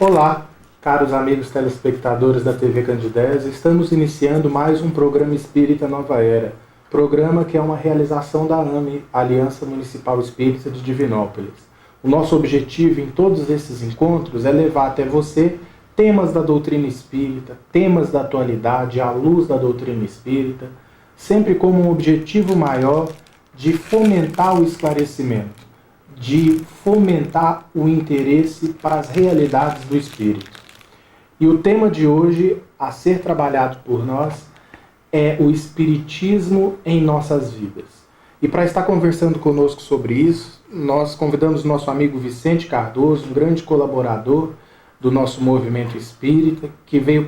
Olá, caros amigos telespectadores da TV Candidez, estamos iniciando mais um programa Espírita Nova Era, programa que é uma realização da AME, Aliança Municipal Espírita de Divinópolis. O nosso objetivo em todos esses encontros é levar até você temas da doutrina espírita, temas da atualidade à luz da doutrina espírita, sempre como um objetivo maior de fomentar o esclarecimento, de fomentar o interesse para as realidades do espírito. E o tema de hoje, a ser trabalhado por nós, é o Espiritismo em nossas vidas. E para estar conversando conosco sobre isso, nós convidamos nosso amigo Vicente Cardoso, um grande colaborador do nosso movimento espírita, que veio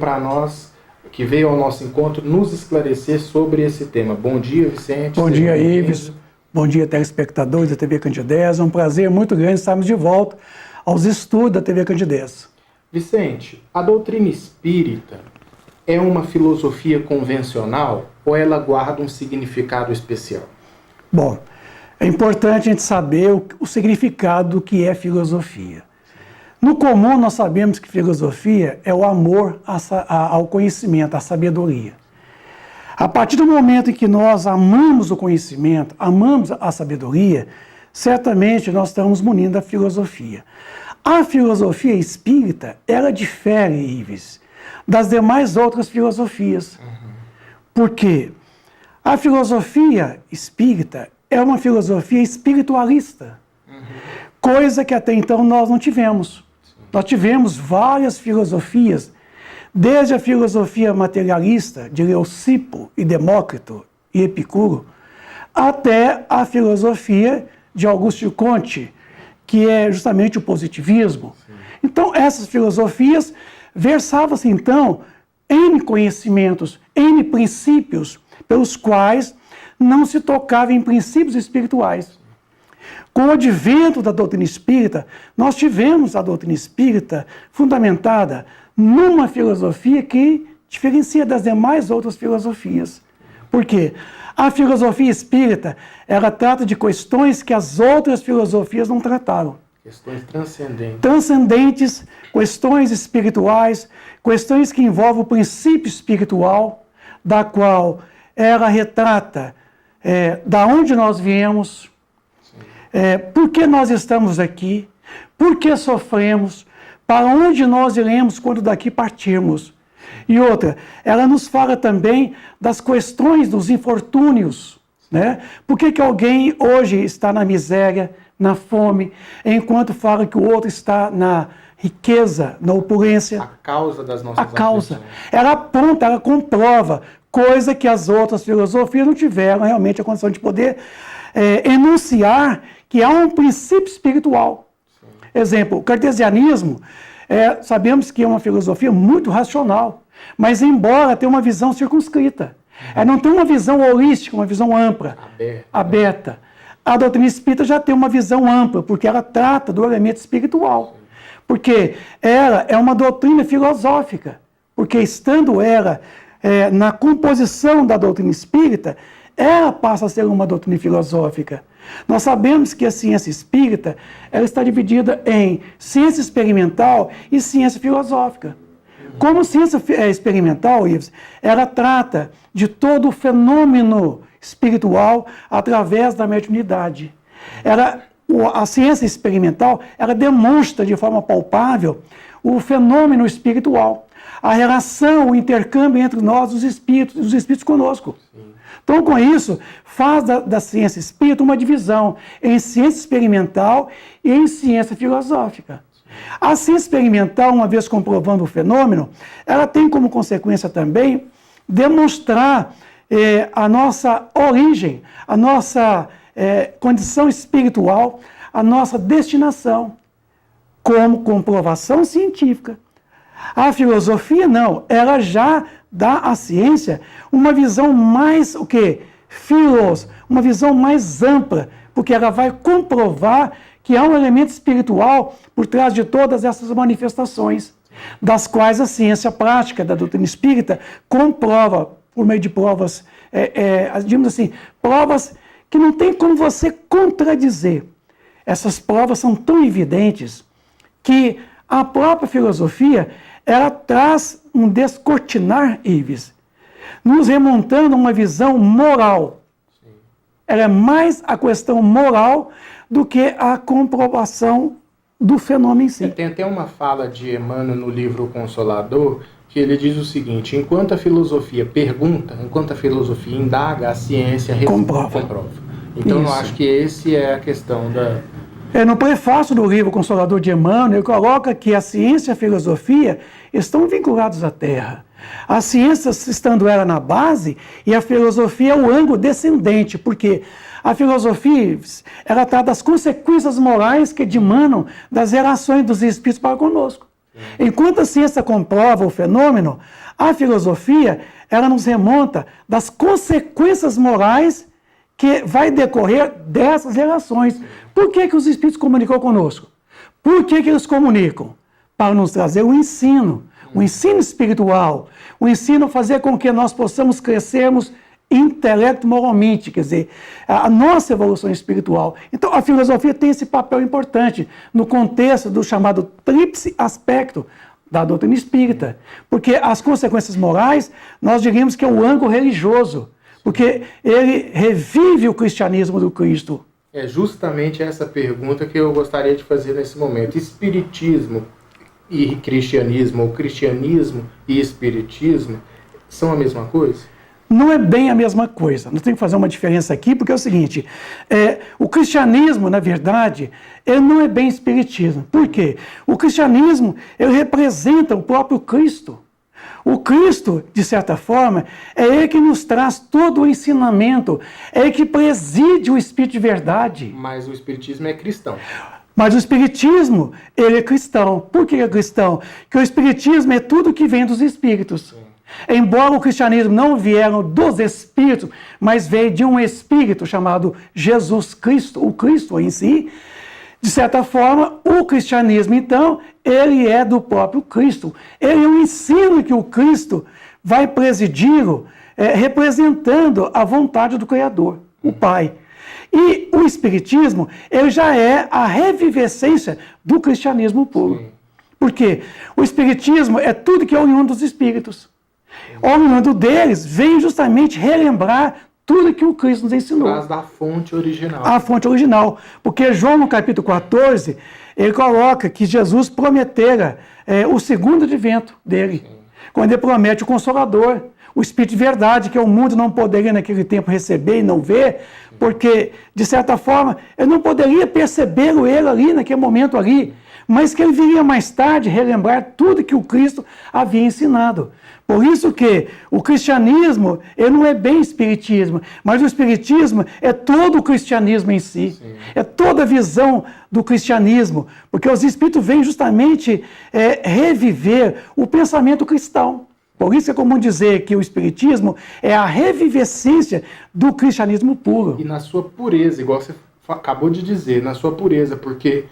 ao nosso encontro nos esclarecer sobre esse tema. Bom dia, Vicente. Bom dia, Ives. Bom dia, telespectadores da TV Candidez. É um prazer muito grande estarmos de volta aos estudos da TV Candidez. Vicente, a doutrina espírita é uma filosofia convencional ou ela guarda um significado especial? Bom, é importante a gente saber o significado do que é filosofia. No comum, nós sabemos que filosofia é o amor ao conhecimento, à sabedoria. A partir do momento em que nós amamos o conhecimento, amamos a sabedoria, certamente nós estamos munindo da filosofia. A filosofia espírita, ela difere, Ives, das demais outras filosofias. Porque a filosofia espírita é uma filosofia espiritualista, coisa que até então nós não tivemos. Nós tivemos várias filosofias, desde a filosofia materialista de Leucipo e Demócrito e Epicuro, até a filosofia de Auguste Comte, que é justamente o positivismo. Então, essas filosofias versavam-se, então, em conhecimentos, em princípios, pelos quais não se tocava em princípios espirituais. Com o advento da doutrina espírita, nós tivemos a doutrina espírita fundamentada numa filosofia que diferencia das demais outras filosofias. Por quê? A filosofia espírita, ela trata de questões que as outras filosofias não trataram. Questões transcendentes. Transcendentes, questões espirituais, questões que envolvem o princípio espiritual, da qual ela retrata da onde nós viemos, por que nós estamos aqui, por que sofremos, para onde nós iremos quando daqui partirmos. E outra, ela nos fala também das questões dos infortúnios, né? Por que alguém hoje está na miséria, na fome, enquanto fala que o outro está na riqueza, na opulência? A causa das nossas aflições. Ela aponta, ela comprova, coisa que as outras filosofias não tiveram realmente a condição de poder enunciar que há um princípio espiritual. Exemplo, o cartesianismo, sabemos que é uma filosofia muito racional, mas embora tenha uma visão circunscrita. Não tem uma visão holística, uma visão ampla, aberta. A doutrina espírita já tem uma visão ampla, porque ela trata do elemento espiritual. Porque ela é uma doutrina filosófica, porque estando ela na composição da doutrina espírita, ela passa a ser uma doutrina filosófica. Nós sabemos que a ciência espírita ela está dividida em ciência experimental e ciência filosófica. Como ciência experimental, Ives, ela trata de todo o fenômeno espiritual através da mediunidade. A ciência experimental ela demonstra de forma palpável o fenômeno espiritual, a relação, o intercâmbio entre nós, os espíritos conosco. Então, com isso, faz da ciência espírita uma divisão em ciência experimental e em ciência filosófica. A ciência experimental, uma vez comprovando o fenômeno, ela tem como consequência também demonstrar a nossa origem, a nossa condição espiritual, a nossa destinação, como comprovação científica. A filosofia, não, ela já dá à ciência uma visão mais, uma visão mais ampla, porque ela vai comprovar que há um elemento espiritual por trás de todas essas manifestações, das quais a ciência prática da doutrina espírita comprova, por meio de provas, digamos assim, provas que não tem como você contradizer. Essas provas são tão evidentes que a própria filosofia, ela traz um descortinar, Ives, nos remontando a uma visão moral. Sim. Ela é mais a questão moral do que a comprovação do fenômeno em si. Tem até uma fala de Emmanuel no livro Consolador, que ele diz o seguinte: enquanto a filosofia pergunta, enquanto a filosofia indaga, a ciência comprova. Então, eu acho que esse é a questão da... No prefácio do livro Consolador de Emmanuel, ele coloca que a ciência e a filosofia estão vinculados à Terra. A ciência estando ela na base e a filosofia é o ângulo descendente, porque a filosofia, ela trata das consequências morais que dimanam das relações dos espíritos para conosco. Enquanto a ciência comprova o fenômeno, a filosofia, ela nos remonta das consequências morais que vai decorrer dessas relações. Por que os espíritos comunicam conosco? Por que eles comunicam? Para nos trazer o ensino espiritual, o ensino fazer com que nós possamos crescermos intelecto moralmente, quer dizer, a nossa evolução espiritual. Então, a filosofia tem esse papel importante no contexto do chamado tríplice aspecto da doutrina espírita, porque as consequências morais, nós diríamos que é o ângulo religioso, porque ele revive o cristianismo do Cristo. É justamente essa pergunta que eu gostaria de fazer nesse momento. Espiritismo e cristianismo, ou cristianismo e espiritismo, são a mesma coisa? Não é bem a mesma coisa. Nós temos que fazer uma diferença aqui, porque é o seguinte, o cristianismo, na verdade, ele não é bem espiritismo. Por quê? O cristianismo, ele representa o próprio Cristo. O Cristo, de certa forma, é ele que nos traz todo o ensinamento, é ele que preside o Espírito de verdade. Mas o espiritismo é cristão. Mas o espiritismo, ele é cristão. Por que é cristão? Porque o espiritismo é tudo que vem dos espíritos. Sim. Embora o cristianismo não vieram dos espíritos, mas veio de um espírito chamado Jesus Cristo, o Cristo em si, de certa forma, o cristianismo, então, ele é do próprio Cristo. Ele é um ensino que o Cristo vai presidi-lo, representando a vontade do Criador, o Pai. E o espiritismo, ele já é a revivescência do cristianismo puro. Sim. Por quê? O espiritismo é tudo que é oriundo dos espíritos. O oriundo deles vem justamente relembrar tudo que o Cristo nos ensinou. Traz da fonte original. A fonte original. Porque João, no capítulo 14, ele coloca que Jesus prometera o segundo advento dele. Sim. Quando ele promete o Consolador, o Espírito de verdade, que o mundo não poderia naquele tempo receber e não ver, porque, de certa forma, eu não poderia percebê-lo ele ali, naquele momento ali, mas que ele viria mais tarde relembrar tudo que o Cristo havia ensinado. Por isso que o cristianismo, ele não é bem espiritismo, mas o espiritismo é todo o cristianismo em si. Sim. É toda a visão do cristianismo, porque os espíritos vêm justamente reviver o pensamento cristão. Por isso é comum dizer que o espiritismo é a revivescência do cristianismo puro. E na sua pureza, igual você acabou de dizer, na sua pureza, porque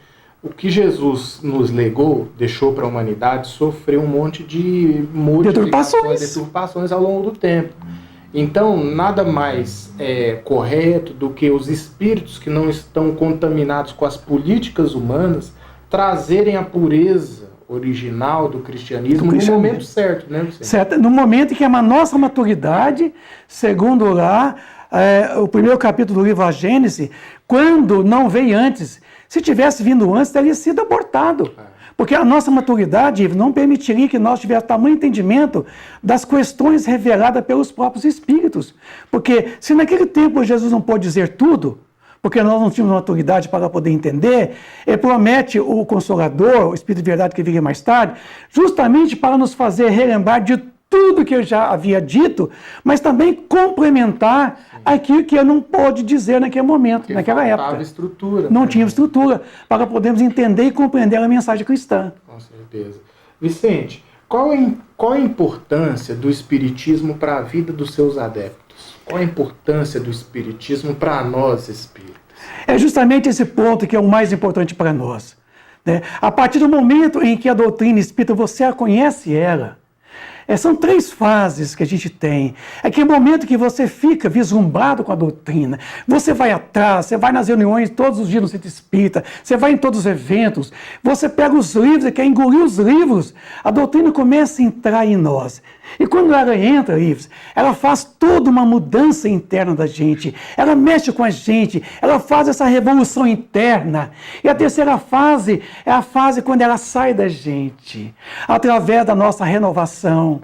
o que Jesus nos legou, deixou para a humanidade, sofreu um monte de deturpações ao longo do tempo. Então, nada mais correto do que os espíritos que não estão contaminados com as políticas humanas trazerem a pureza original do cristianismo no momento certo, né, Vicente? Certo, no momento em que a nossa maturidade, segundo lá, o primeiro capítulo do livro A Gênese, quando não veio antes, se tivesse vindo antes, teria sido abortado. Porque a nossa maturidade não permitiria que nós tivéssemos tamanho entendimento das questões reveladas pelos próprios espíritos. Porque se naquele tempo Jesus não pôde dizer tudo, porque nós não tínhamos maturidade para poder entender, ele promete o Consolador, o Espírito de Verdade que viria mais tarde, justamente para nos fazer relembrar de tudo que eu já havia dito, mas também complementar aquilo que eu não pude dizer naquele momento, porque naquela época. Estrutura. Não tinha estrutura para podermos entender e compreender a mensagem cristã. Com certeza. Vicente, qual a importância do espiritismo para a vida dos seus adeptos? Qual a importância do espiritismo para nós espíritas? É justamente esse ponto que é o mais importante para nós. Né? A partir do momento em que a doutrina espírita, você a conhece ela, São 3 fases que a gente tem. Aquele momento que você fica vislumbrado com a doutrina. Você vai atrás, você vai nas reuniões todos os dias no Centro Espírita, você vai em todos os eventos, você pega os livros e quer engolir os livros. A doutrina começa a entrar em nós. E quando ela entra, Ives, ela faz toda uma mudança interna da gente. Ela mexe com a gente, ela faz essa revolução interna. E a terceira fase é a fase quando ela sai da gente, através da nossa renovação.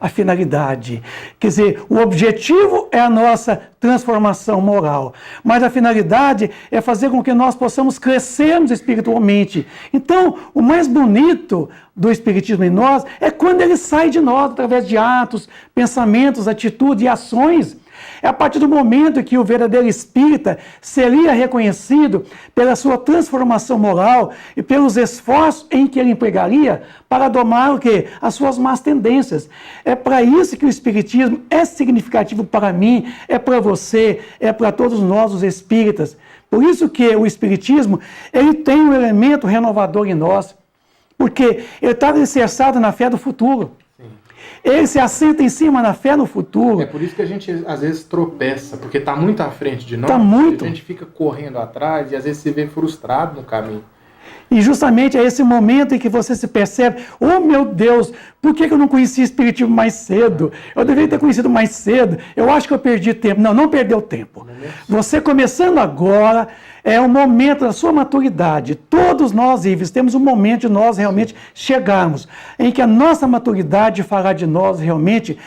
A finalidade. Quer dizer, o objetivo é a nossa transformação moral, mas a finalidade é fazer com que nós possamos crescermos espiritualmente. Então, o mais bonito do Espiritismo em nós é quando ele sai de nós, através de atos, pensamentos, atitudes e ações. É a partir do momento que o verdadeiro espírita seria reconhecido pela sua transformação moral e pelos esforços em que ele empregaria para domar o quê? As suas más tendências. É para isso que o espiritismo é significativo para mim, é para você, é para todos nós os espíritas. Por isso que o espiritismo, ele tem um elemento renovador em nós, porque ele está alicerçado na fé do futuro. Ele se assenta em cima na fé no futuro. É por isso que a gente às vezes tropeça, porque está muito à frente de nós. Está muito. A gente fica correndo atrás e às vezes se vê frustrado no caminho. E justamente é esse momento em que você se percebe, oh meu Deus, por que eu não conheci o Espiritismo mais cedo? Eu deveria ter conhecido mais cedo, eu acho que eu perdi tempo. Não, não perdeu tempo. Você começando agora, é o momento da sua maturidade. Todos nós, Ives, temos um momento de nós realmente chegarmos, em que a nossa maturidade fará de nós realmente,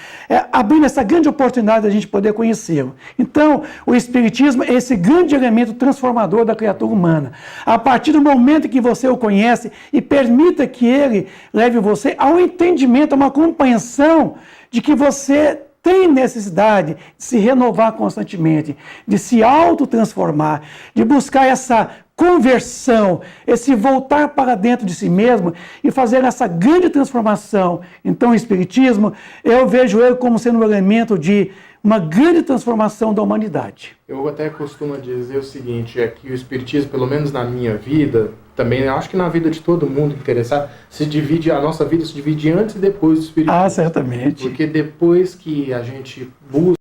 abrindo essa grande oportunidade de a gente poder conhecê-lo. Então, o Espiritismo é esse grande elemento transformador da criatura humana. A partir do momento que você o conhece e permita que ele leve você ao entendimento, a uma compreensão de que você tem necessidade de se renovar constantemente, de se autotransformar, de buscar essa conversão, esse voltar para dentro de si mesmo e fazer essa grande transformação. Então, o Espiritismo, eu vejo ele como sendo um elemento de uma grande transformação da humanidade. Eu até costumo dizer o seguinte, é que o Espiritismo, pelo menos na minha vida, também acho que na vida de todo mundo interessado, a nossa vida se divide antes e depois do Espiritismo. Ah, certamente. Porque depois que a gente busca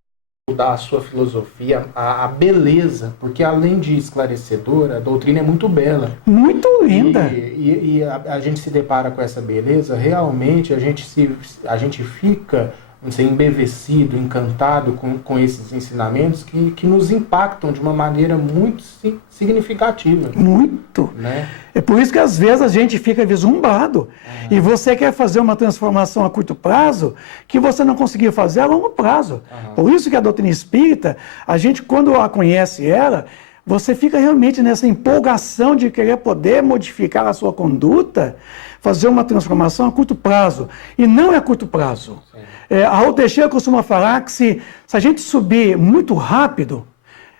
mudar a sua filosofia, a beleza, porque além de esclarecedora, a doutrina é muito bela. Muito linda. E a gente se depara com essa beleza, realmente a gente fica embevecido, encantado com esses ensinamentos que nos impactam de uma maneira muito significativa. Muito. Né? É por isso que às vezes a gente fica vislumbrado. E você quer fazer uma transformação a curto prazo que você não conseguiu fazer a longo prazo. Por isso que a doutrina espírita, a gente quando a conhece ela, você fica realmente nessa empolgação de querer poder modificar a sua conduta, fazer uma transformação a curto prazo. E não é a curto prazo. A Raul Teixeira costuma falar que se a gente subir muito rápido,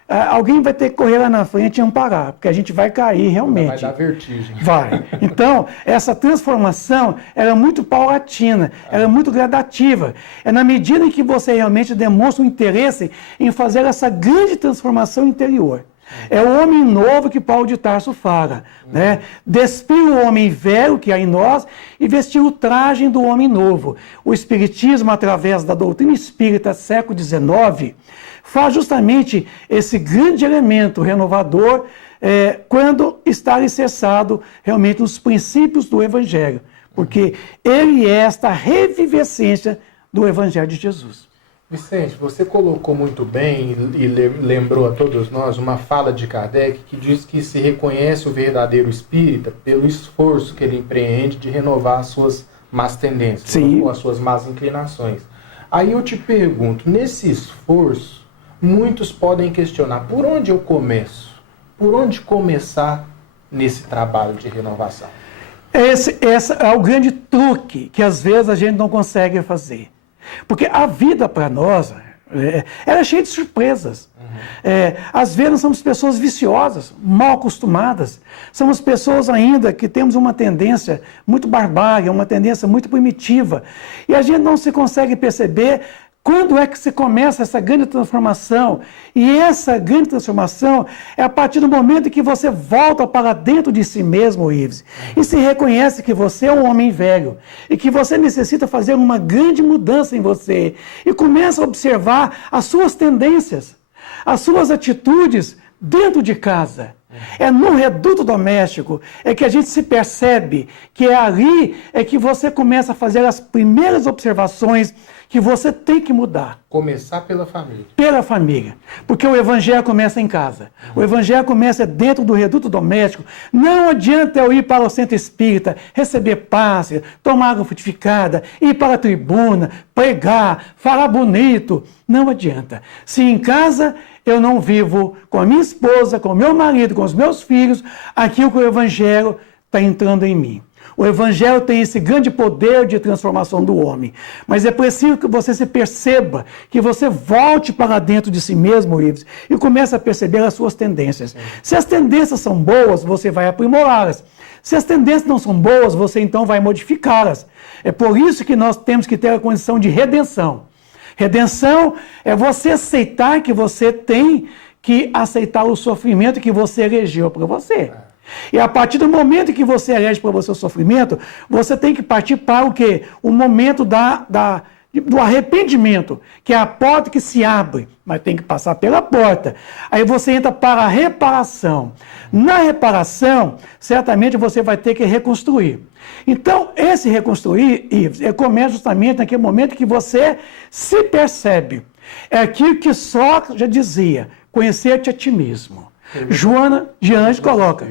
alguém vai ter que correr lá na frente e amparar, porque a gente vai cair realmente. Vai dar vertigem. Vai. Então, essa transformação ela é muito paulatina, ela é muito gradativa. É na medida em que você realmente demonstra um interesse em fazer essa grande transformação interior. É o homem novo que Paulo de Tarso fala, né? Despir o homem velho que há em nós e vestir o traje do homem novo. O Espiritismo, através da doutrina espírita século XIX, faz justamente esse grande elemento renovador quando está alicerçado realmente nos princípios do Evangelho, porque ele é esta revivescência do Evangelho de Jesus. Vicente, você colocou muito bem e lembrou a todos nós uma fala de Kardec que diz que se reconhece o verdadeiro espírita pelo esforço que ele empreende de renovar as suas más tendências, ou as suas más inclinações. Aí eu te pergunto, nesse esforço, muitos podem questionar, por onde eu começo? Por onde começar nesse trabalho de renovação? Esse é o grande truque que às vezes a gente não consegue fazer. Porque a vida para nós, ela é cheia de surpresas. Às vezes nós somos pessoas viciosas, mal acostumadas. Somos pessoas ainda que temos uma tendência muito barbária, uma tendência muito primitiva. E a gente não se consegue perceber Quando é que você começa essa grande transformação? E essa grande transformação é a partir do momento que você volta para dentro de si mesmo, Ives, e se reconhece que você é um homem velho e que você necessita fazer uma grande mudança em você e começa a observar as suas tendências, as suas atitudes dentro de casa. É no reduto doméstico é que a gente se percebe que é ali é que você começa a fazer as primeiras observações que você tem que mudar. Começar pela família. Pela família. Porque o evangelho começa em casa. O evangelho começa dentro do reduto doméstico. Não adianta eu ir para o centro espírita, receber passe, tomar água frutificada, ir para a tribuna, pregar, falar bonito. Não adianta. Se em casa eu não vivo com a minha esposa, com o meu marido, com os meus filhos, aquilo que o evangelho está entrando em mim. O evangelho tem esse grande poder de transformação do homem. Mas é preciso que você se perceba, que você volte para dentro de si mesmo, Ives, e comece a perceber as suas tendências. Sim. Se as tendências são boas, você vai aprimorá-las. Se as tendências não são boas, você então vai modificá-las. É por isso que nós temos que ter a condição de redenção. Redenção é você aceitar que você tem que aceitar o sofrimento que você elegeu para você. E a partir do momento que você elege para você o sofrimento, você tem que partir para o quê? O momento do arrependimento, que é a porta que se abre, mas tem que passar pela porta. Aí você entra para a reparação. Na reparação, certamente você vai ter que reconstruir. Então, esse reconstruir, Ives, começa justamente naquele momento que você se percebe. É aquilo que Sócrates já dizia, conhecer-te a ti mesmo. Joana de Anjos coloca.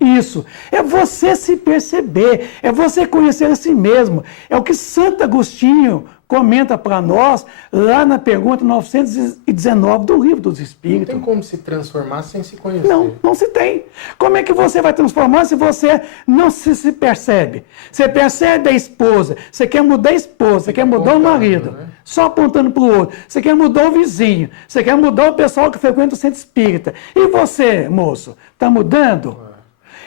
Isso. É você se perceber, é você conhecer a si mesmo. É o que Santo Agostinho comenta para nós lá na pergunta 919 do Livro dos Espíritos. Não tem como se transformar sem se conhecer. Não, não se tem. Como é que você vai transformar se você não se percebe? Você percebe a esposa, você quer mudar a esposa, você quer mudar o marido, né? Só apontando para o outro. Você quer mudar o vizinho, você quer mudar o pessoal que frequenta o centro espírita. E você, moço, está mudando?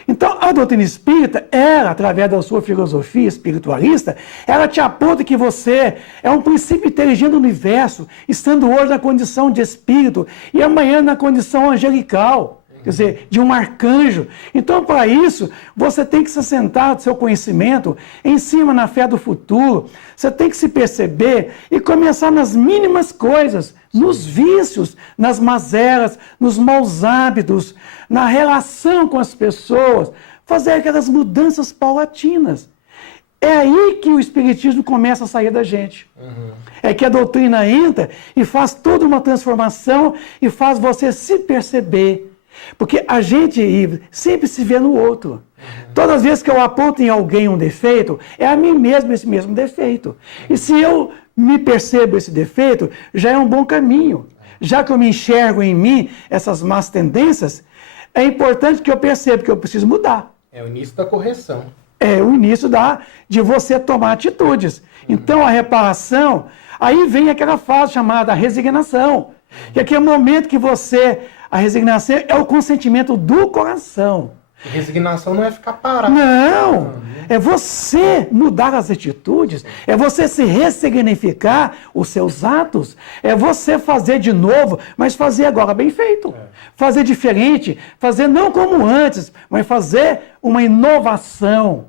Então, a doutrina espírita, ela, através da sua filosofia espiritualista, ela te aponta que você é um princípio inteligente do universo, estando hoje na condição de espírito e amanhã na condição angelical, quer dizer, de um arcanjo. Então, para isso, você tem que se assentar do seu conhecimento em cima na fé do futuro, você tem que se perceber e começar nas mínimas coisas, nos vícios, nas mazelas, nos maus hábitos, na relação com as pessoas, fazer aquelas mudanças paulatinas. É aí que o Espiritismo começa a sair da gente. É que a doutrina entra e faz toda uma transformação e faz você se perceber. Porque a gente sempre se vê no outro. Todas as vezes que eu aponto em alguém um defeito, é a mim mesmo esse mesmo defeito. E se eu me percebo esse defeito, já é um bom caminho. Já que eu me enxergo em mim essas más tendências, é importante que eu perceba que eu preciso mudar. É o início da correção. É o início de você tomar atitudes. Então, a reparação, aí vem aquela fase chamada resignação. Que aqui é o momento que a resignação é o consentimento do coração. Resignação não é ficar parado. Não, é você mudar as atitudes, é você se ressignificar os seus atos, é você fazer de novo, mas fazer agora bem feito. Fazer diferente, fazer não como antes, mas fazer uma inovação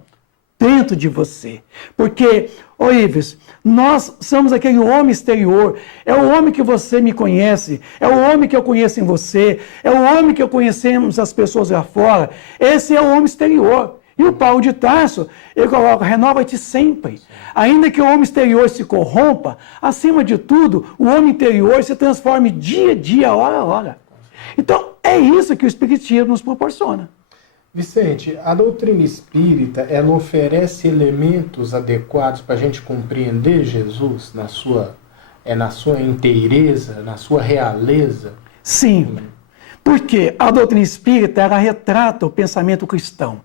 dentro de você. Porque, Ives, nós somos aquele homem exterior, é o homem que você me conhece, é o homem que eu conheço em você, é o homem que eu conhecemos as pessoas lá fora, esse é o homem exterior. E o Paulo de Tarso, ele coloca, renova-te sempre. Ainda que o homem exterior se corrompa, acima de tudo, o homem interior se transforme dia a dia, hora a hora. Então, é isso que o Espiritismo nos proporciona. Vicente, a doutrina espírita, ela oferece elementos adequados para a gente compreender Jesus na sua inteireza, na sua realeza? Sim, porque a doutrina espírita, ela retrata o pensamento cristão.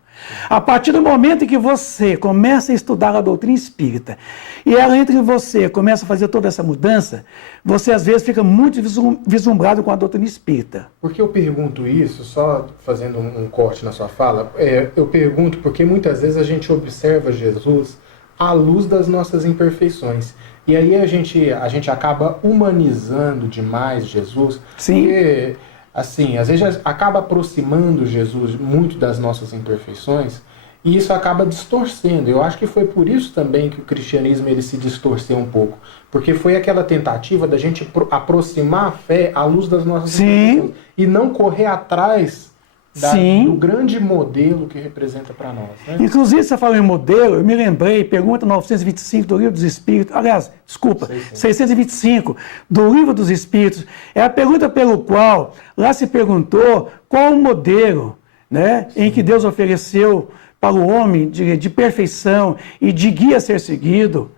A partir do momento em que você começa a estudar a doutrina espírita e ela entra em você, começa a fazer toda essa mudança, você às vezes fica muito vislumbrado com a doutrina espírita. Por que eu pergunto isso, só fazendo um corte na sua fala, eu pergunto porque muitas vezes a gente observa Jesus à luz das nossas imperfeições. E aí a gente acaba humanizando demais Jesus, Sim. porque, assim, às vezes acaba aproximando Jesus muito das nossas imperfeições, e isso acaba distorcendo. Eu acho que foi por isso também que o cristianismo ele se distorceu um pouco, porque foi aquela tentativa da gente aproximar a fé à luz das nossas imperfeições, e não correr atrás do grande modelo que representa para nós. Né? Inclusive, você falou em modelo, eu me lembrei, pergunta 925 do Livro dos Espíritos, aliás, desculpa, 625 do Livro dos Espíritos, é a pergunta pelo qual lá se perguntou qual o modelo, né, em que Deus ofereceu para o homem de perfeição e de guia a ser seguido.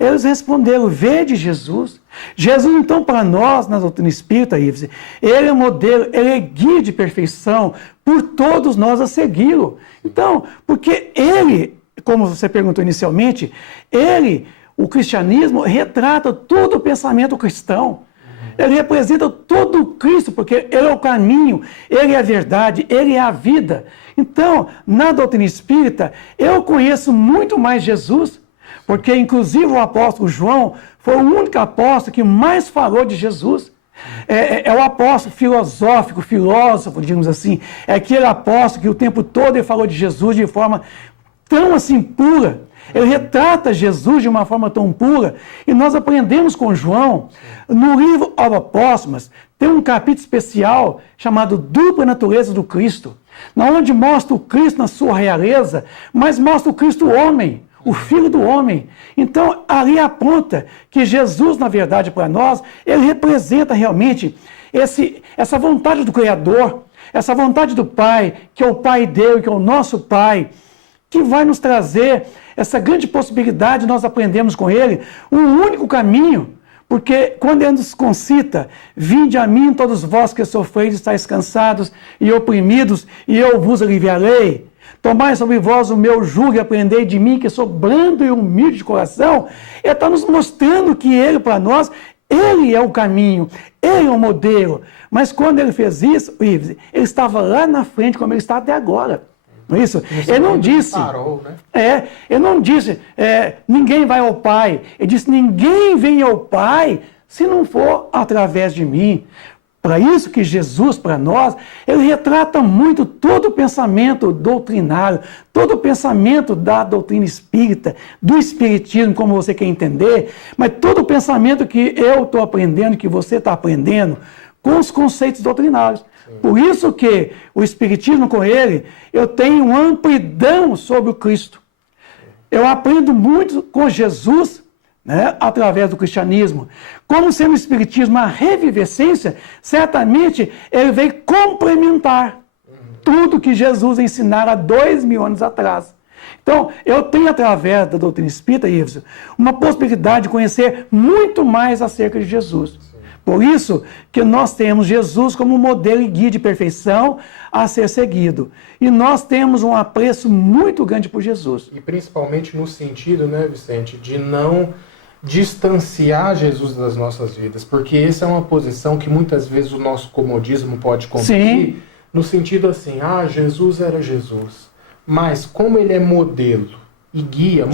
Eles responderam, vede Jesus. Jesus, então, para nós, na doutrina espírita, Ives, ele é modelo, ele é guia de perfeição por todos nós a segui-lo. Então, porque ele, como você perguntou inicialmente, o cristianismo, retrata todo o pensamento cristão. Ele representa todo o Cristo, porque ele é o caminho, ele é a verdade, ele é a vida. Então, na doutrina espírita, eu conheço muito mais Jesus, porque, inclusive, o apóstolo João foi o único apóstolo que mais falou de Jesus. É o apóstolo filosófico, filósofo, digamos assim. É aquele apóstolo que o tempo todo ele falou de Jesus de forma tão assim pura. Ele retrata Jesus de uma forma tão pura. E nós aprendemos com João, no livro Aos Apóstolos, tem um capítulo especial chamado Dupla Natureza do Cristo, onde mostra o Cristo na sua realeza, mas mostra o Cristo homem, o Filho do homem. Então, ali aponta que Jesus, na verdade, para nós, ele representa realmente essa vontade do Criador, essa vontade do Pai, que é o Pai dele, que é o nosso Pai, que vai nos trazer essa grande possibilidade, nós aprendemos com ele, um único caminho, porque quando ele nos concita, vinde a mim todos vós que sofreis, estáis cansados e oprimidos, e eu vos aliviarei. Tomai sobre vós o meu jugo e aprendei de mim, que sou brando e humilde de coração. Ele está nos mostrando que ele, para nós, ele é o caminho, ele é o modelo. Mas quando ele fez isso, ele estava lá na frente, como ele está até agora. Não é isso? Ele não disse, ele não disse, ninguém vai ao Pai. Ele disse, ninguém vem ao Pai se não for através de mim. Para isso que Jesus, para nós, ele retrata muito todo o pensamento doutrinário, todo o pensamento da doutrina espírita, do espiritismo, como você quer entender, mas todo o pensamento que eu estou aprendendo, que você está aprendendo, com os conceitos doutrinários. Por isso que o espiritismo com ele, eu tenho uma amplidão sobre o Cristo. Eu aprendo muito com Jesus, né, através do cristianismo. Como sendo o espiritismo a revivescência, certamente ele veio complementar tudo que Jesus ensinara há 2000 anos atrás. Então, eu tenho, através da doutrina espírita, Ives, uma possibilidade de conhecer muito mais acerca de Jesus. Por isso que nós temos Jesus como modelo e guia de perfeição a ser seguido. E nós temos um apreço muito grande por Jesus. E principalmente no sentido, né, Vicente, de não distanciar Jesus das nossas vidas, porque essa é uma posição que muitas vezes o nosso comodismo pode conduzir, no sentido assim, Jesus era Jesus, mas como ele é modelo e guia,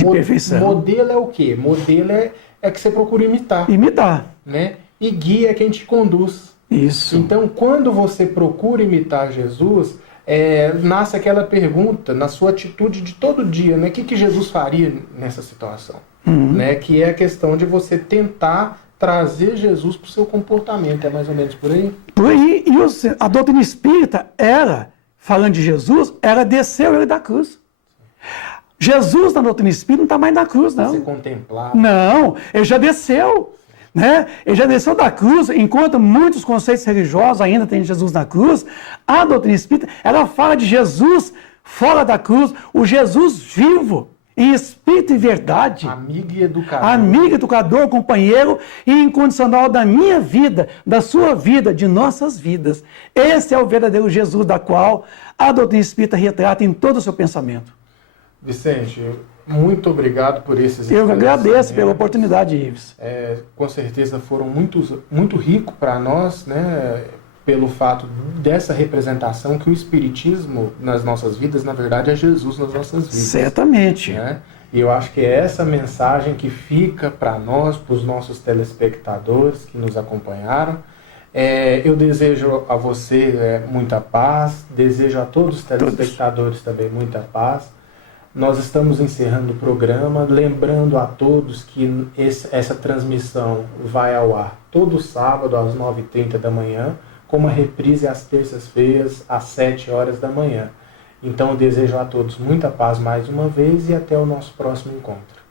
modelo é o quê? Modelo é que você procura imitar. Imitar. Né? E guia é quem te conduz. Isso. Então, quando você procura imitar Jesus, nasce aquela pergunta na sua atitude de todo dia, né? O que Jesus faria nessa situação? Né? Que é a questão de você tentar trazer Jesus para o seu comportamento. É mais ou menos por aí? Por aí. E a doutrina espírita, falando de Jesus, ela desceu ele da cruz. Jesus, na doutrina espírita, não está mais na cruz, não. Você contemplar. Não, ele já desceu. Né? Ele já desceu da cruz, enquanto muitos conceitos religiosos ainda têm Jesus na cruz, a doutrina espírita, ela fala de Jesus fora da cruz, o Jesus vivo, em espírito e verdade. Amigo e educador. Amigo, educador, companheiro e incondicional da minha vida, da sua vida, de nossas vidas. Esse é o verdadeiro Jesus, da qual a doutrina espírita retrata em todo o seu pensamento. Vicente, muito obrigado por esses Eu agradeço pela oportunidade, Ives. Com certeza foram muito ricos para nós, né, pelo fato dessa representação que o Espiritismo nas nossas vidas, na verdade, é Jesus nas nossas vidas. Certamente. Né? E eu acho que é essa mensagem que fica para nós, para os nossos telespectadores que nos acompanharam. Eu desejo a você muita paz, desejo a todos os telespectadores também muita paz. Nós estamos encerrando o programa, lembrando a todos que essa transmissão vai ao ar todo sábado às 9h30 da manhã, com uma reprise às terças-feiras às 7 horas da manhã. Então eu desejo a todos muita paz mais uma vez e até o nosso próximo encontro.